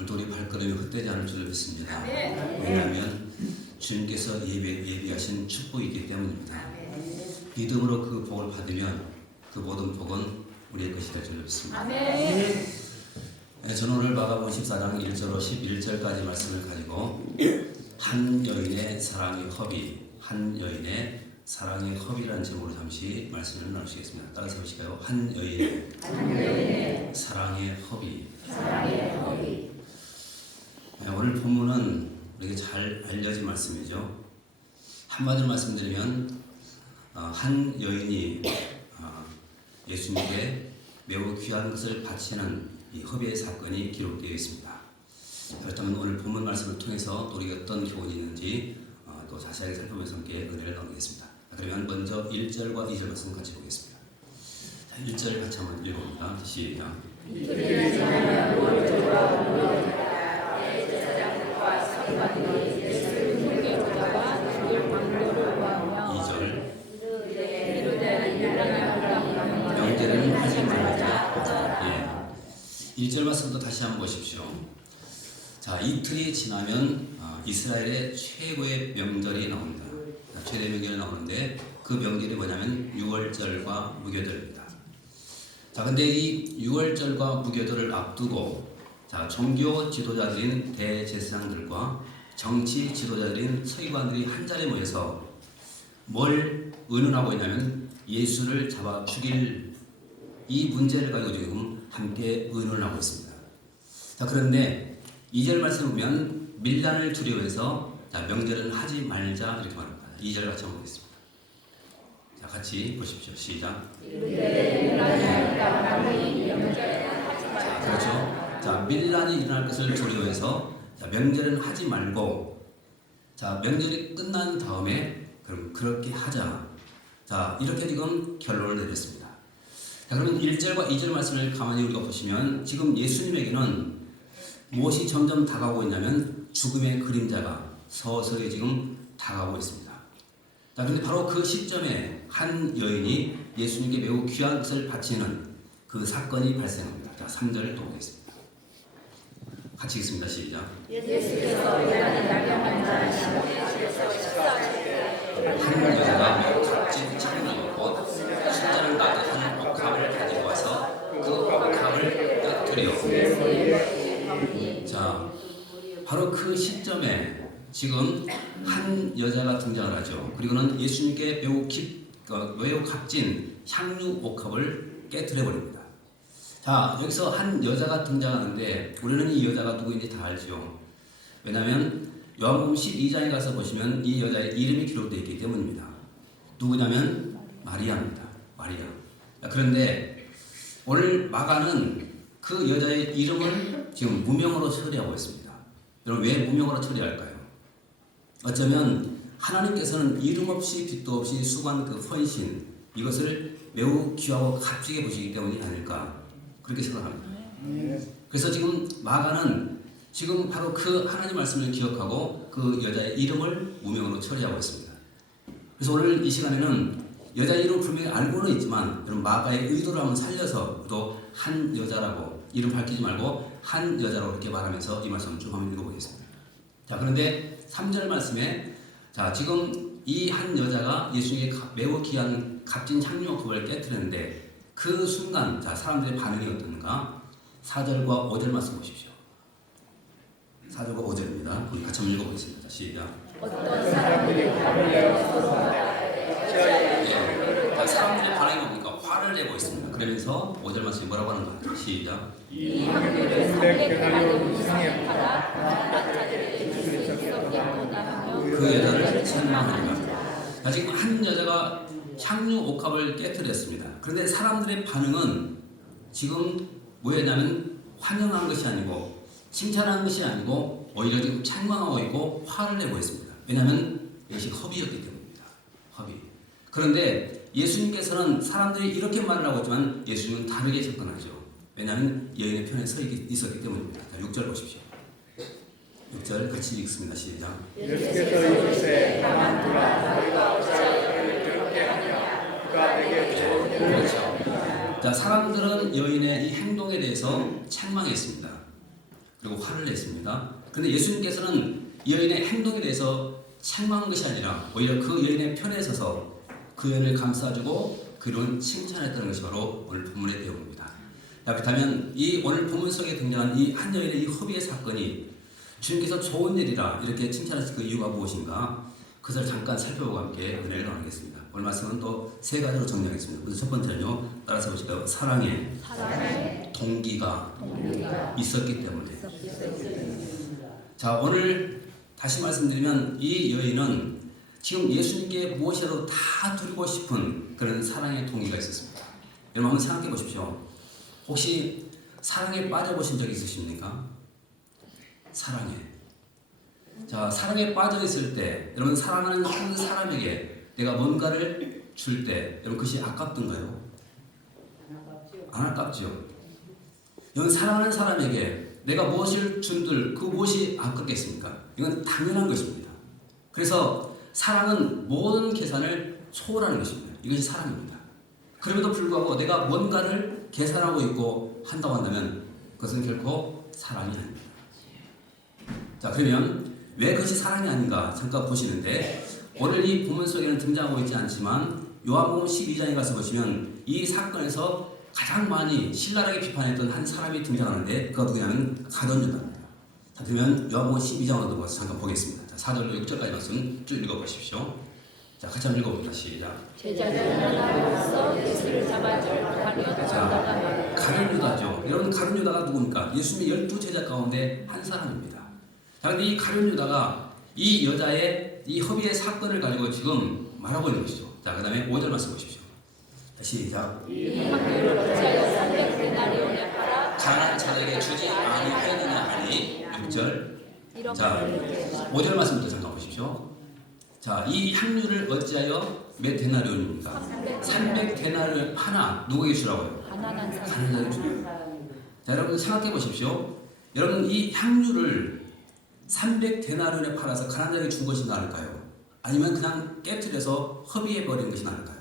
오늘도 우리 발걸음이 헛되지 않을 줄로 믿습니다. 왜냐하면 주님께서 예비하신 축복이 있기 때문입니다. 믿음으로 그 복을 받으면 그 모든 복은 우리의 것이 될 줄로 믿습니다. 저는 오늘 마가복음 14장 1절로 11절까지 말씀을 가지고 한 여인의 사랑의 허비, 한 여인의 사랑의 허비라는 제목으로 잠시 말씀을 나누시겠습니다. 따라서 보실까요? 한 여인의 사랑의 허비. 오늘 본문은 우리에게 잘 알려진 말씀이죠. 한마디로 말씀드리면 한 여인이 예수님께 매우 귀한 것을 바치는 이 허비의 사건이 기록되어 있습니다. 그렇다면 오늘 본문 말씀을 통해서 우리가 어떤 교훈이 있는지 또 자세하게 살펴보면서 함께 은혜를 나누겠습니다. 그러면 먼저 1절과 2절 말씀 같이 보겠습니다. 자, 1절 같이 한번 읽어봅니다. 시작. 1절 말씀도 다시 한번 보십시오. 자, 이틀이 지나면 이스라엘의 최고의 명절이 나옵니다. 최대 명절이 나오는데 그 명절이 뭐냐면 유월절과 무교절입니다. 자, 근데 이 유월절과 무교절을 앞두고 자, 종교 지도자들인 대제사장들과 정치 지도자들인 서기관들이 한 자리에 모여서 뭘 의논하고 있냐면 예수를 잡아 죽일 이 문제를 가지고 지금 함께 의논을 하고 있습니다. 자, 그런데 2절 말씀 보면 밀란을 두려워해서 자, 명절은 하지 말자 이렇게 말합니다. 2절 같이 한번 보겠습니다. 자, 같이 보십시오. 시작. 자, 그렇죠. 자, 밀란이 일어날 것을 두려워해서 자, 명절은 하지 말고 자, 명절이 끝난 다음에 그럼 그렇게 하자. 자, 이렇게 지금 결론을 내렸습니다. 자, 그러면 1절과 2절 말씀을 가만히 우리가 보시면 지금 예수님에게는 무엇이 점점 다가오고 있냐면 죽음의 그림자가 서서히 지금 다가오고 있습니다. 자, 그런데 바로 그 시점에 한 여인이 예수님께 매우 귀한 것을 바치는 그 사건이 발생합니다. 자, 3절을 또 보겠습니다. 같이 읽습니다. 시작. 한 여자가 값진 창을 곧 숫자를 나듯한 옥합을 가지고 와서 그 옥합을 깨뜨려. 자, 바로 그 시점에 지금 한 여자가 등장을 하죠. 그리고는 예수님께 매우 값진 향유 옥합을 깨뜨려 버립니다. 자, 여기서 한 여자가 등장하는데 우리는 이 여자가 누구인지 다 알죠. 왜냐하면 요한복음 12장에 가서 보시면 이 여자의 이름이 기록되어 있기 때문입니다. 누구냐면 마리아입니다. 마리아. 그런데 오늘 마가는 그 여자의 이름을 지금 무명으로 처리하고 있습니다. 여러분, 왜 무명으로 처리할까요? 어쩌면 하나님께서는 이름 없이 빛도 없이 수고한 그 헌신, 이것을 매우 귀하고 값지게 보시기 때문이 아닐까 그렇게 생각합니다. 그래서 지금 마가는 지금 바로 그 하나님 말씀을 기억하고 그 여자의 이름을 무명으로 처리하고 있습니다. 그래서 오늘 이 시간에는 여자 이름 분명히 알고는 있지만 여러분 마가의 의도를 한번 살려서 또 한 여자라고 이름 밝히지 말고 한 여자라고 이렇게 말하면서 이 말씀을 좀 한번 읽어보겠습니다. 자, 그런데 3절 말씀에 자, 지금 이 한 여자가 예수님의 매우 귀한 값진 향유옥합을 깨뜨렸는데 그 순간 자, 사람들의 반응이 어떤가? 4절과 5절 말씀 보십시오. 4절과 5절입니다. 우리 같이 한번 읽어보겠습니다. 시작. 어떤 사람들이 화를 내어 서로 사람들의 반응이 뭡니까? 화를 내고 있습니다. 그러면서 5절 말씀이 뭐라고 하는 거죠? 시작. 이 향유를 삼백대나리온 이상에 팔아 그 여자를 책망하니라. 자, 지금 한 여자가 향유 옥합을 깨뜨렸습니다. 그런데 사람들의 반응은 지금 뭐였냐면 환영한 것이 아니고 칭찬한 것이 아니고 오히려 지금 책망하고 있고 화를 내고 있습니다. 왜냐하면 이것이 허비였기 때문입니다. 허비. 그런데 예수님께서는 사람들이 이렇게 말을 하고 있지만 예수님은 다르게 접근하죠. 왜냐하면 여인의 편에 서 있었기 때문입니다. 자, 6절 보십시오. 6절 같이 읽습니다. 시작. 예수께서 이르시되 가만두라 너희가 어찌하여 그를 더럽게 하냐 그가 내게 좋은 일을 그렇죠. 자, 사람들은 여인의 이 행동에 대해서 책망했습니다. 그리고 화를 냈습니다. 그런데 예수님께서는 이 여인의 행동에 대해서 책망한 것이 아니라 오히려 그 여인의 편에 서서 그 여인을 감싸주고 그를 칭찬했다는 것이 바로 오늘 본문의 내용입니다. 그렇다면 이 오늘 본문 속에 등장한 이 한 여인의 이 허비의 사건이 주님께서 좋은 일이라 이렇게 칭찬하신 그 이유가 무엇인가? 그것을 잠깐 살펴보고 함께 은혜를 나누겠습니다. 오늘 말씀은 또 세 가지로 정리하겠습니다. 먼저 첫 번째는요, 따라서 보실까요? 사랑의 동기가 있었기 때문에. 자, 오늘 다시 말씀드리면 이 여인은 지금 예수님께 무엇이라도 다 드리고 싶은 그런 사랑의 동기가 있었습니다. 여러분 한번 생각해 보십시오. 혹시 사랑에 빠져보신 적 있으십니까? 사랑에. 자, 사랑에 빠져 있을 때, 여러분 사랑하는 그 사람에게 내가 뭔가를 줄 때, 여러분 그것이 아깝던가요? 안 아깝죠. 여러분 사랑하는 사람에게 내가 무엇을 준들 그 무엇이 아깝겠습니까? 이건 당연한 것입니다. 그래서 사랑은 모든 계산을 초월하는 것입니다. 이것이 사랑입니다. 그럼에도 불구하고 내가 뭔가를 계산하고 있고 한다고 한다면 그것은 결코 사랑이 아닙니다. 자, 그러면 왜 그것이 사랑이 아닌가 잠깐 보시는데, 오늘 이 본문 속에는 등장하고 있지 않지만 요한복음 12장에 가서 보시면 이 사건에서 가장 많이 신랄하게 비판했던 한 사람이 등장하는데 그가 누구냐면 가룟 유다입니다. 자, 그러면 요한복음 12장으로 넘어가서 잠깐 보겠습니다. 자, 4절로 6절까지 말씀 쭉 읽어보십시오. 자, 같이 한번 읽어봅니다. 시작. 제자들은 나가서 예수를 잡아줄 자, 가룟 유다죠. 여러분 가룟 유다가 누굽니까? 예수님의 12제자 가운데 한 사람입니다. 자, 근데 이 가룟 유다가 이 여자의 이 허비의 사건을 가지고 지금 말하고 있는 것이죠. 자, 그 다음에 5절 말씀 보십시오. 시작. 이 학교를 어찌하여 300데나리온에 팔아 가난한 자에게 주지 아니하였느냐 하니. 6절. 자, 5절 말씀부터 잠깐 보십시오. 자, 이 향유를 어찌하여 몇 데나리온입니까? 300데나리온 하나 누구에게 주라고요? 가난한 사람. 가난한 자에게 주라고요. 자, 여러분 생각해 보십시오. 여러분 이 향유를 300데나리온에 팔아서 가난한 자에게 준 것이 나을까요? 아니면 그냥 깨트려서 허비해 버린 것이 나을까요?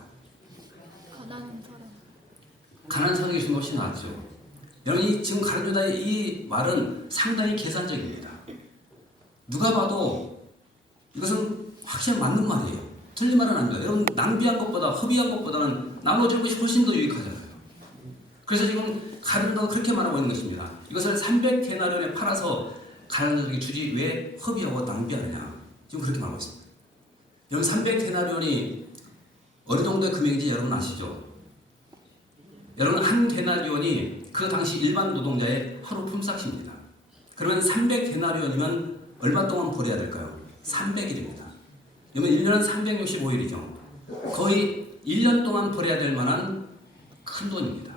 가난한 사람. 가난한 사람에게 준 것이 낫죠. 여러분 지금 가룟 유다의 이 말은 상당히 계산적입니다. 누가 봐도 이것은 확실히 맞는 말이에요. 틀린 말은 아닙니다. 여러분 낭비한 것보다 허비한 것보다는 나눠줄 것이 훨씬 더 유익하잖아요. 그래서 지금 가룟 유다가 그렇게 말하고 있는 것입니다. 이것을 300데나리온에 팔아서 가난한 자에게 주지 왜 허비하고 낭비하느냐. 지금 그렇게 말하고 있습니다. 여러분 300데나리온이 어느 정도의 금액인지 여러분 아시죠? 여러분 한 데나리온이 그 당시 일반 노동자의 하루 품삯입니다. 그러면 300데나리온이면 얼마 동안 벌어야 될까요? 300일입니다. 그러면 1년은 365일이죠. 거의 1년 동안 벌어야 될 만한 큰 돈입니다.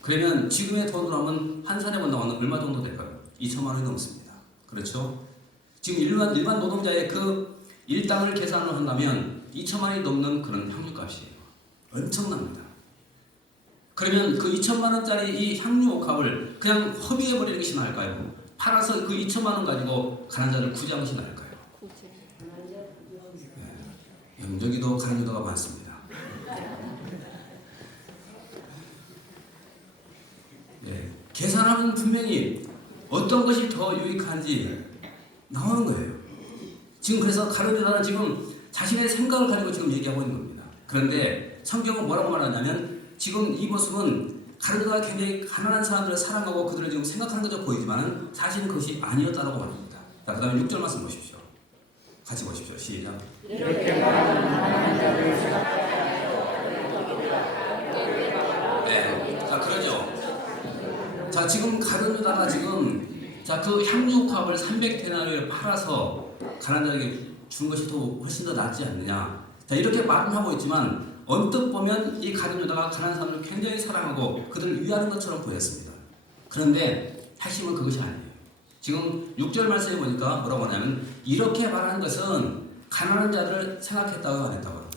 그러면 지금의 돈으로 하면 한 사람에 나오는 얼마 정도 될까요? 2천만 원이 넘습니다. 그렇죠? 지금 일반 노동자의 그 일당을 계산을 한다면 2천만 원이 넘는 그런 향유값이에요. 엄청납니다. 그러면 그 2천만 원짜리 이 향유 옥합을 그냥 허비해버리는 것이 나을까요? 팔아서 그 2천만 원 가지고 가난한 자를 구제하는 것이 나을까요? 네. 여기도 가난한 유다가 많습니다. 네. 계산하면 분명히 어떤 것이 더 유익한지 나오는 거예요. 지금 그래서 가룟 유다는 지금 자신의 생각을 가지고 지금 얘기하고 있는 겁니다. 그런데 성경은 뭐라고 말하냐면 지금 이 모습은 가룟 유다가 굉장히 가난한 사람들을 사랑하고 그들을 지금 생각하는 것처럼 보이지만 사실은 그것이 아니었다고 말합니다. 자, 그 다음에 6절 말씀 보십시오. 같이 보십시오. 시작. 이렇게 말하는 가난한 자를 생각하여 네. 자, 그러죠. 자, 지금 가룟 유다가 지금 자, 그 향유값을 300데나리온에 팔아서 가난한 자에게 준 것이 더 훨씬 더 낫지 않느냐. 자, 이렇게 말은 하고 있지만 언뜻 보면 이 가룟 유다가 가난한 사람을 굉장히 사랑하고 그들을 위하는 것처럼 보였습니다. 그런데 핵심은 그것이 아니에요. 지금 6절 말씀에 보니까 뭐라고 하냐면 이렇게 말하는 것은 가난한 자를 생각했다고 안 했다고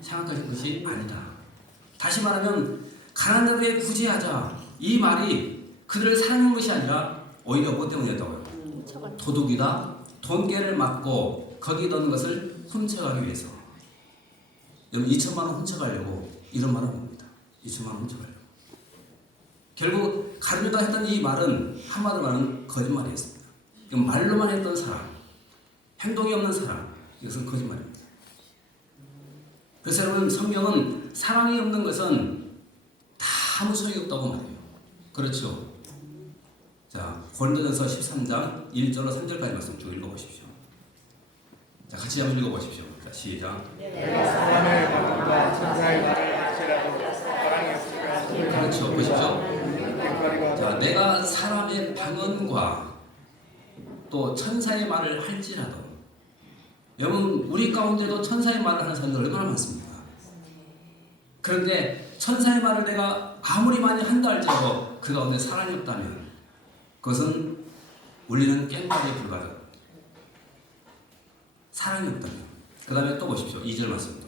생각하신 것이 아니다. 다시 말하면 가난한 자들에게 구제하자. 이 말이 그들을 사랑하는 것이 아니라 오히려 뭐 때문이었다고요? 도둑이다. 돈깨를 맞고 거기 넣는 것을 훔쳐가기 위해서. 여러분 2천만 원 훔쳐가려고 이런 말을 합니다. 2천만 원 훔쳐가려고. 결국 가룟유다가 했던 이 말은 한마디로 말하면 거짓말이었습니다. 이건 말로만 했던 사랑, 행동이 없는 사랑, 이것은 거짓말입니다. 그래서 여러분 성경은 사랑이 없는 것은 다 아무 소용이 없다고 말해요. 그렇죠? 자, 고린도전서 13장 1절로 3절까지 말씀 쭉 읽어보십시오. 자, 같이 한번 읽어보십시오. 자, 시작. 내가 사람의 방언과 천사의 말을 할지라도 사랑이 없으면 그렇죠. 보십시오. 뒷거리가 자, 내가 사람의 방언과 또 천사의 말을 할지라도, 여러분 우리 가운데도 천사의 말을 하는 사람들 얼마나 많습니까? 그런데 천사의 말을 내가 아무리 많이 한다 할지라도 그 가운데 사랑이 없다면 그것은 울리는 깽판에 불과하다. 사랑이 없다면. 그 다음에 또 보십시오. 2절 말씀도.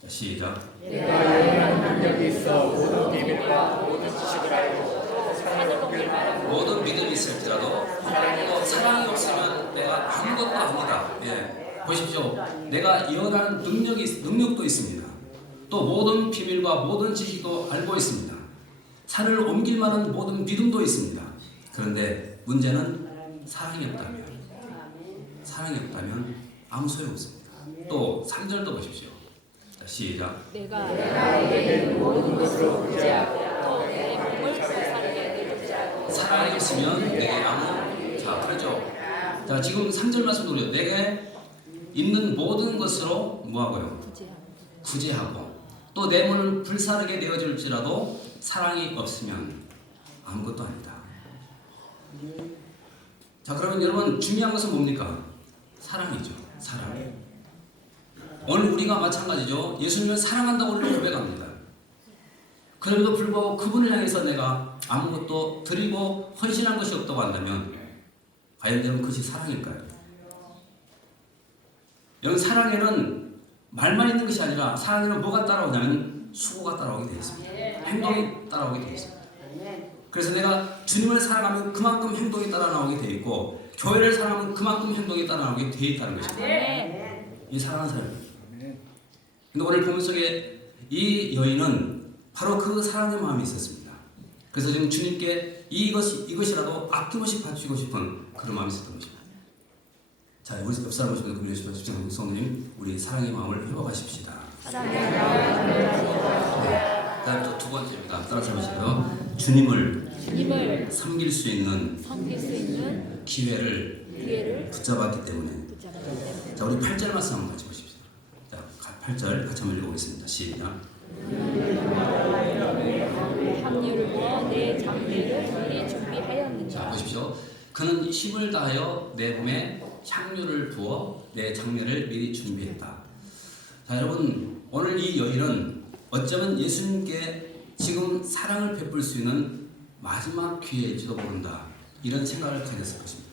자, 시작. 내가 영원한 능력이 있어 모든 비밀과 모든 지식을 알고 사랑을 없길 바라고 모든 믿음이 있을지라도 또 사랑이 없으면 내가 아무것도 아니다. 예. 보십시오. 내가 영원한 능력도 있습니다. 또 모든 비밀과 모든 지식도 알고 있습니다. 산을 옮길 만한 모든 믿음도 있습니다. 그런데 문제는 사랑이 없다면 아무 소용 없습니다. 또 3절도 보십시오. 자, 시작. 내가 내게 모든 것으로 구제하고 또 내 몸을 불사르게 될지라도 사랑이 없으면 내게 아무. 자, 그렇죠. 자, 지금 3절 말씀도 그래요. 내게 있는 모든 것으로 뭐하고요? 구제하고 또 내 몸을 불사르게 되어줄지라도 사랑이 없으면 아무것도 아니다. 자, 그러면 여러분 중요한 것은 뭡니까? 사랑이죠. 사랑. 오늘 우리가 마찬가지죠. 예수님을 사랑한다고 우리는 고백합니다. 그럼에도 불구하고 그분을 향해서 내가 아무것도 드리고 헌신한 것이 없다고 한다면 과연 여러분 그것이 사랑일까요? 여러분 사랑에는 말만 있는 것이 아니라 사랑에는 뭐가 따라오냐면 수고가 따라오게 되어 있습니다. 행동이 따라오게 되어 있습니다. 그래서 내가 주님을 사랑하면 그만큼 행동이 따라 나오게 되어 있고 교회를 사랑하면 그만큼 행동이 따라 나오게 되어 있다는 것입니다. 이 사랑하는 사람입니다. 근데 오늘 본문 속에 이 여인은 바로 그 사랑의 마음이 있었습니다. 그래서 지금 주님께 이것이라도 아낌없이 바치고 싶은 그런 마음이 있었던 것입니다. 자, 우리 옆 사람 모시고 금요일 주장 성도님, 우리 사랑의 마음을 회복하십시다. 다음 또 두 번째입니다. 따라서 보시죠. 주님을 섬길 수 있는 기회를 붙잡았기 때문에. 자, 우리 8절 말씀 한번 같이 보십시오. 자, 8절 같이 한번 읽어보겠습니다. 시작. 향유를 부어 내 장례를 미리 자, 준비하였느니라. 보십시오. 그는 힘을 다하여 내 몸에 향유를 부어 내 장례를 미리 준비했다. 자, 여러분 오늘 이 여인은 어쩌면 예수님께 지금 사랑을 베풀 수 있는 마지막 기회일지도 모른다. 이런 생각을 가졌을 것입니다.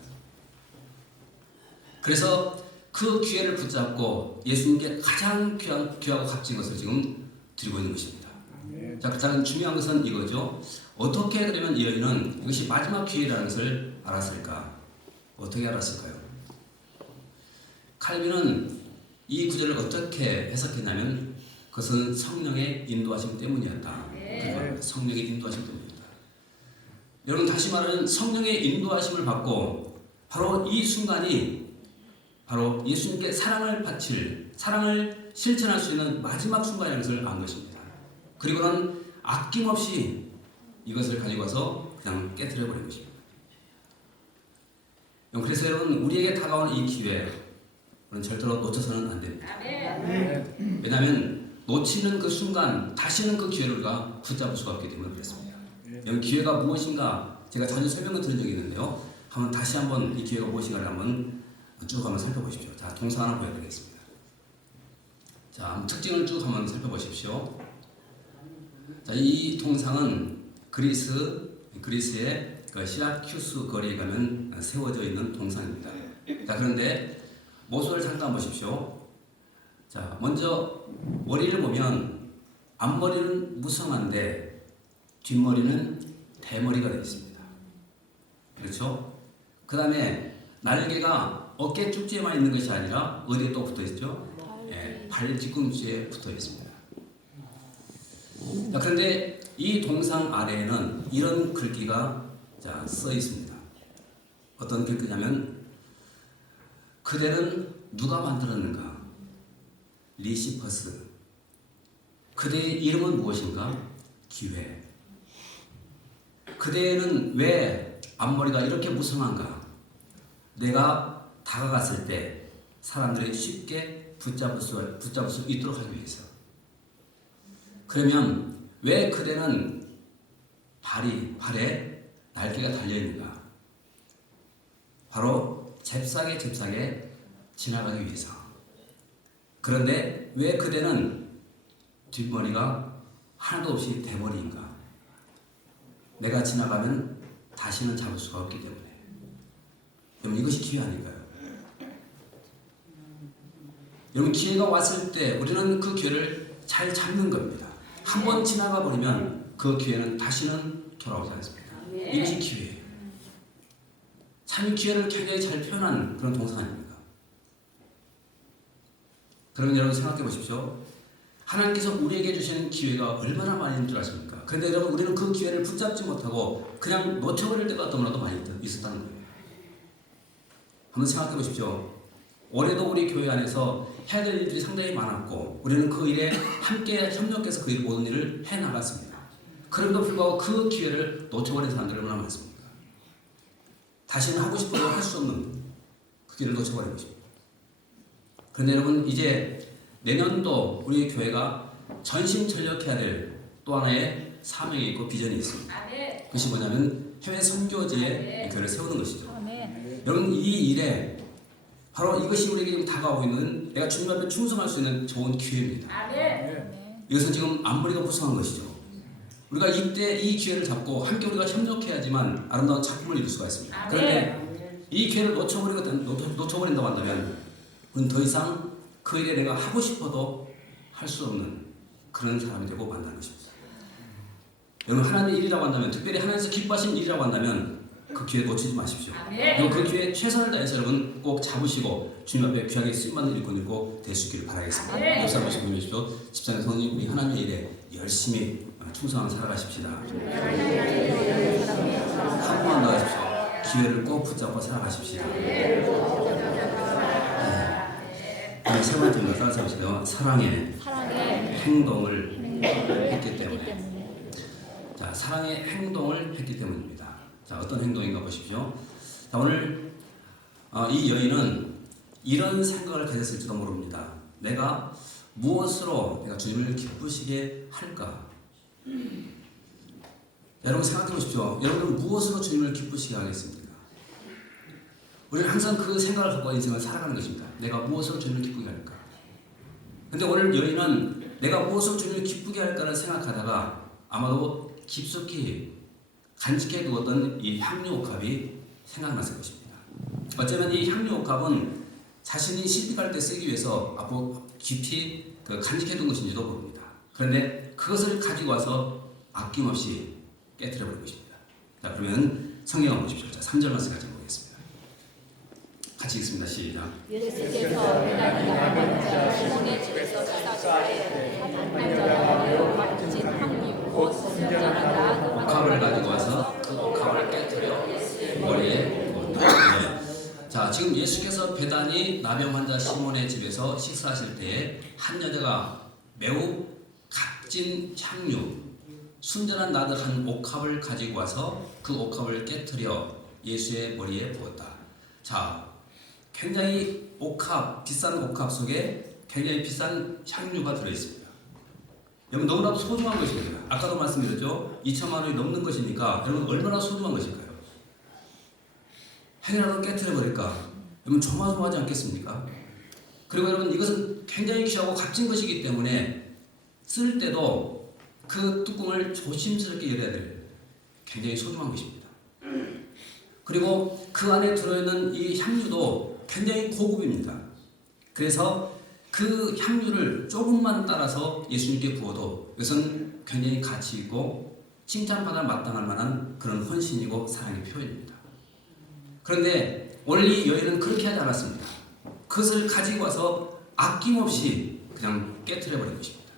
그래서 그 기회를 붙잡고 예수님께 가장 귀하고 값진 것을 지금 드리고 있는 것입니다. 자, 가장 중요한 것은 이거죠. 어떻게 그러면 이 여인은 이것이 마지막 기회라는 것을 알았을까? 어떻게 알았을까요? 칼빈은 이 구절을 어떻게 해석했냐면 그것은 성령의 인도하심 때문이었다. 그건 성령의 인도하심 때문이었다. 여러분 다시 말하면 성령의 인도하심을 받고 바로 이 순간이 바로 예수님께 사랑을 실천할 수 있는 마지막 순간이라는 것을 안 것입니다. 그리고는 아낌없이 이것을 가지고 와서 그냥 깨뜨려 버린 것입니다. 그래서 여러분 우리에게 다가오는 이 기회는 절대로 놓쳐서는 안 됩니다. 왜냐하면 놓치는 그 순간 다시는 그 기회를 우리가 붙잡을 수가 없기 때문에 그렇습니다. 여러분 기회가 무엇인가 제가 자주 설명을 드린 적이 있는데요. 다시 한번 이 기회가 무엇인가를 한번 쭉 한번 살펴보십시오. 자, 동상 하나 보여드리겠습니다. 자, 특징을 쭉 한번 살펴보십시오. 자, 이 동상은 그리스의 그 시라큐스 거리에 가면 세워져 있는 동상입니다. 자, 그런데 모습을 잠깐 보십시오. 자, 먼저 머리를 보면 앞머리는 무성한데 뒷머리는 대머리가 되어 있습니다. 그렇죠? 그 다음에 날개가 어깨 쪽지에만 있는 것이 아니라 어디에 또 붙어 있죠? 발 뒤꿈치에 붙어 있습니다. 자, 그런데 이 동상 아래에는 이런 글귀가 써 있습니다. 어떤 글귀냐면 그대는 누가 만들었는가? 리시퍼스. 그대의 이름은 무엇인가? 기회. 그대는 왜 앞머리가 이렇게 무성한가? 내가 다가갔을 때 사람들이 쉽게 붙잡을 수 있도록 하기 위해서. 그러면 왜 그대는 발에 날개가 달려있는가? 바로 잽싸게 지나가기 위해서. 그런데 왜 그대는 뒷머리가 하나도 없이 대머리인가? 내가 지나가면 다시는 잡을 수가 없기 때문에. 여러분, 이것이 기회 아닐까요? 여러분, 기회가 왔을 때 우리는 그 기회를 잘 잡는 겁니다. 한번 지나가 버리면 그 기회는 다시는 돌아오지 않습니다. 이것이 기회예요. 참 기회를 굉장히 잘 표현한 그런 동사 아닙니까? 그러면 여러분 생각해 보십시오. 하나님께서 우리에게 주시는 기회가 얼마나 많이 있는 줄 아십니까? 그런데 여러분, 우리는 그 기회를 붙잡지 못하고 그냥 놓쳐버릴 때가 너무나도 많이 있었다는 거예요. 한번 생각해 보십시오. 올해도 우리 교회 안에서 해야 될 일들이 상당히 많았고 우리는 그 일에 함께 협력해서 그 모든 일을 해나갔습니다. 그럼에도 불구하고 그 기회를 놓쳐버린 사람들이 얼마나 많습니까? 다시는 하고 싶어도 할 수 없는 그 기회를 놓쳐버린 것입니다. 그런데 여러분, 이제 내년도 우리 교회가 전심전력해야 될 또 하나의 사명이 있고 비전이 있습니다. 그것이 뭐냐면 해외 선교지에 교회를 세우는 것이죠. 여러분, 이 일에 바로 이것이 우리에게 지금 다가오고 있는 내가 주님 앞에 충성할 수 있는 좋은 기회입니다. 이것은 지금 앞머리가 부성한 것이죠. 우리가 이때 이 기회를 잡고 함께 우리가 협력해야지만 아름다운 작품을 이룰 수가 있습니다. 그런데 이 기회를 놓쳐버린다고 한다면 우리는 더 이상 그 일에 내가 하고 싶어도 할 수 없는 그런 사람이 되고 만나는 것입니다. 여러분, 하나님의 일이라고 한다면, 특별히 하나님께서 기뻐하시는 일이라고 한다면 그 기회 놓치지 마십시오. 그리고 그 기회에 최선을 다해서 여러분 꼭 잡으시고 주님 앞에 귀하게 쓰임받는 일꾼이 꼭 될 수 있기를 바라겠습니다. 역사 보시고 보십시오. 집사님, 성도님, 우리 하나님의 일에 열심히 충성하며 살아가십시다. 한 번 나가십시오. 기회를 꼭 붙잡고 살아가십시다. 세 번째입니다. 따라서 보세요. 사랑의 행동을 했기 때문에. 자, 사랑의 행동을 했기 때문입니다. 자, 어떤 행동인가 보십시오. 자, 오늘 이 여인은 이런 생각을 가졌을지도 모릅니다. 내가 무엇으로 내가 주님을 기쁘시게 할까? 여러분 생각해 보십시오. 여러분은 무엇으로 주님을 기쁘시게 하겠습니까? 우리는 항상 그 생각을 갖고 인생을 살아가는 것입니다. 내가 무엇으로 주님을 기쁘게 할까? 근데 오늘 여인은 내가 무엇으로 주님을 기쁘게 할까를 생각하다가 아마도 깊숙이 간직해 두었던 이 향유옥합이 생각났을 것입니다. 어쩌면 이 향유옥합은 자신이 시집갈 때 쓰기 위해서 앞으로 깊이 간직해 둔 것인지도 모릅니다. 그런데 그것을 가지고 와서 아낌없이 깨뜨려 버린 것입니다. 자, 그러면 성경을 보십시오. 자, 3절 말씀 같이 보겠습니다. 같이 읽습니다. 시작. 예수께서 베다니 가는 자 시몬의 집에서 식사하실 때 한 여자가 매우 값진 향유 곧 순전한 나드 옥합을 가지고 와서 그 옥합을 깨뜨려 머리에 부었다. 자, 지금 예수께서 베다니 나병 환자 시몬의 집에서 식사하실 때에 한 여자가 매우 값진 향유, 순전한 나드 한 옥합을 가지고 와서 그 옥합을 깨뜨려 예수의 머리에 부었다. 자, 굉장히 비싼 옥합 속에 굉장히 비싼 향유가 들어있습니다. 여러분, 너무나도 소중한 것입니다. 아까도 말씀드렸죠? 2천만 원이 넘는 것이니까 여러분 얼마나 소중한 것일까요? 행여라도 깨뜨려 버릴까? 여러분 조마조마하지 않겠습니까? 그리고 여러분, 이것은 굉장히 귀하고 값진 것이기 때문에 쓸 때도 그 뚜껑을 조심스럽게 열어야 될 굉장히 소중한 것입니다. 그리고 그 안에 들어있는 이 향유도 굉장히 고급입니다. 그래서 그 향유를 조금만 따라서 예수님께 부어도 이것은 굉장히 가치 있고 칭찬받아 마땅할 만한 그런 헌신이고 사랑의 표현입니다. 그런데 오늘 이 여인은 그렇게 하지 않았습니다. 그것을 가지고 와서 아낌없이 그냥 깨트려 버린 것입니다.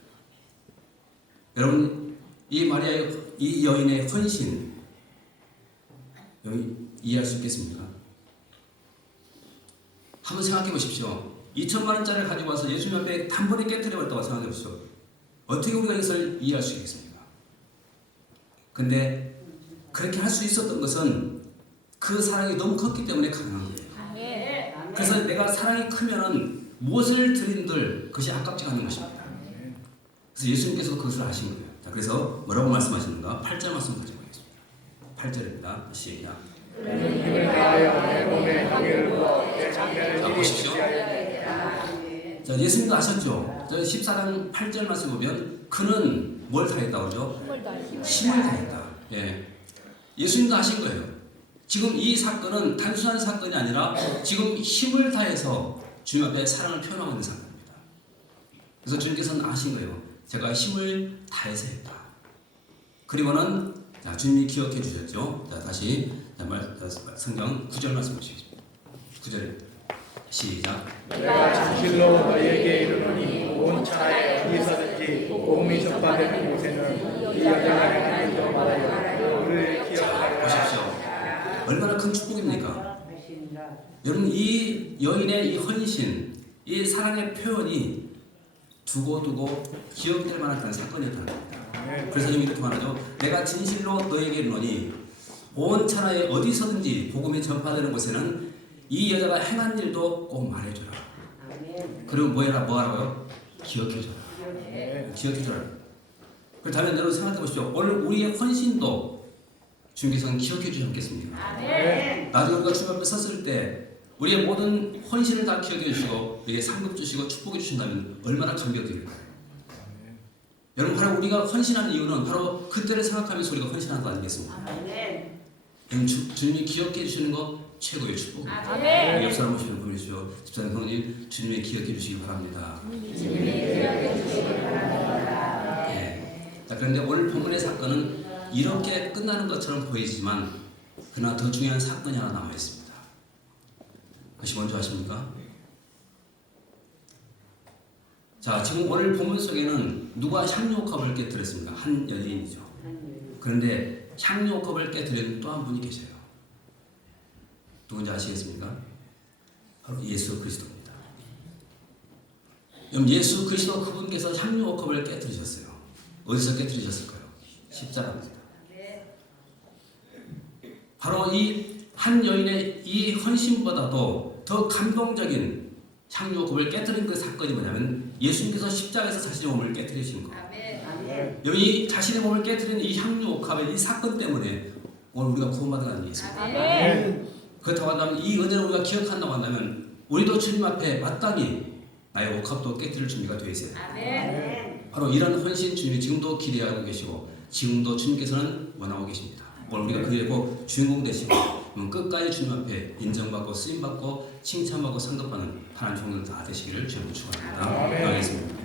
여러분, 이 마리아의 이 여인의 헌신 여기 이해할 수 있겠습니까? 한번 생각해 보십시오. 2천만 원짜리를 가지고 와서 예수님 앞에 단번에 깨뜨려 버렸다고 생각해 보십시오. 어떻게 우리가 이것을 이해할 수 있겠습니까? 근데 그렇게 할 수 있었던 것은 그 사랑이 너무 컸기 때문에 가능한 거예요. 그래서 내가 사랑이 크면은 무엇을 드린들 그것이 아깝지 않은 것입니다. 그래서 예수님께서 그것을 아신 거예요. 자, 그래서 뭐라고 말씀하시는가? 8절 말씀 가지고 있습니다. 8절입니다. 시작. 힘을 다하여 내 몸에 병을 부어 내 장례를 자, 보십시오. 지하였느니라. 자, 예수님도 아셨죠? 14장 8절 말씀 보면 그는 뭘 다했다고 그러죠? 힘을 다했다. 예. 예수님도 아신 거예요. 지금 이 사건은 단순한 사건이 아니라 지금 힘을 다해서 주님 앞에 사랑을 표현하고 있는 사건입니다. 그래서 주님께서는 아신 거예요. 제가 힘을 다해서 했다. 그리고는 자, 주님이 기억해 주셨죠. 자, 다시 성경 9절 말씀 보시겠습니다. 9절 시작. 내가 진실로 너희에게 이르노니 온 차에 어디서든지 복음이 전파되는 곳에는 이 여자가 행하는 말하여 우리를 기억하여 보십시오. 얼마나 큰 축복입니까? 여러분 이 여인의 이 헌신, 이 사랑의 표현이 두고두고 기억될 만한 그런 사건이었다는 겁니다. 그래서 이렇게 말하죠. 내가 진실로 너에게 이르노니 온 천하에 어디서든지 복음이 전파되는 곳에는 이 여자가 행한 일도 꼭 말해줘라. 그리고 뭐하라고요? 기억해줘라. 기억해줘라. 그렇다면 여러분 생각해 보십시오. 오늘 우리의 헌신도 주님께서는 기억해 주지 않겠습니까? 나중에 우리가 주님 앞에 섰을 때 우리의 모든 헌신을 다 기억해 주시고 우리에게 상급 주시고 축복해 주신다면 얼마나 감격일까요? 여러분 바로 우리가 헌신하는 이유는 바로 그때를 생각하면서 우리가 헌신하는 거 아니겠습니까? 여러분 주님이 기억해 주시는 거 최고의 축복. 우리 옆 사람 오시면 보내주시오. 집사님 형님 주님이 기억해 주시기 바랍니다. 네. 자, 그런데 오늘 본문의 사건은 이렇게 끝나는 것처럼 보이지만 그러나 더 중요한 사건이 하나 남아 있습니다. 그것이 뭔지 아십니까? 자, 지금 오늘 본문 속에는 누가 향유옥합을 깨뜨렸습니까? 한 여인이죠. 그런데 향유옥합을 깨뜨린 또 한 분이 계세요. 누군지 아시겠습니까? 바로 예수 그리스도입니다. 여러분 예수 그리스도 그분께서 향유옥합을 깨뜨리셨어요. 어디서 깨뜨리셨을까요? 십자가입니다. 바로 이 한 여인의 이 헌신보다도 더 감동적인 향유옥합을 깨뜨린 그 사건이 뭐냐면 예수님께서 십자가에서 자신의 몸을 깨뜨리신 거. 여기 자신의 몸을 깨뜨린 이 향유옥합의 이 사건 때문에 오늘 우리가 구원받은 거 아니겠습니까? 그렇다고 한다면 이 은혜를 우리가 기억한다고 한다면 우리도 주님 앞에 마땅히 나의 옥합도 깨뜨릴 준비가 되어 있어요. 바로 이런 헌신 주님이 지금도 기대하고 계시고 지금도 주님께서는 원하고 계십니다. 오늘 우리가 그의 꼭 주인공 되시고 끝까지 주님 앞에 인정받고 쓰임받고 칭찬받고 상급받는 하나님 종들 다 되시기를 주님으로 축원합니다. 기도하겠습니다.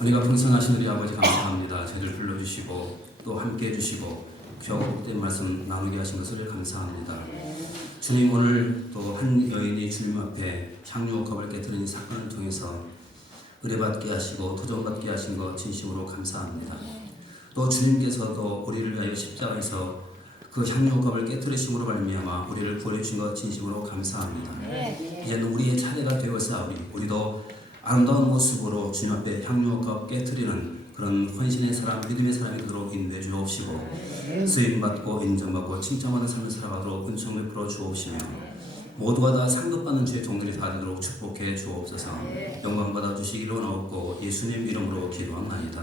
은혜가 풍성하신 우리 아버지 감사합니다. 저희를 불러주시고 또 함께 해주시고 귀하고 복된 말씀 나누게 하신 것을 감사합니다. 주님 오늘 또 한 여인이 주님 앞에 향유옥합을 깨뜨린 사건을 통해서 의뢰받게 하시고 도전받게 하신 것 진심으로 감사합니다. 또 주님께서도 우리를 위하여 십자가에서 그 향유옥합을 깨뜨리심으로 말미암아 우리를 구원해 주신 것 진심으로 감사합니다. 이제는 우리의 차례가 되어서 우리도 아름다운 모습으로 주님 앞에 향유옥합 깨뜨리는 그런 헌신의 사람, 믿음의 사람이 되도록 인도해 주옵시고 쓰임받고 인정받고 칭찬받는 삶을 살아가도록 은총 베풀어 주옵시며 모두가 다 상급받는 주의 종들이 다 되도록 축복해 주옵소서. 영광 받아 주시기로 나옵고 예수님 이름으로 기도합나이다.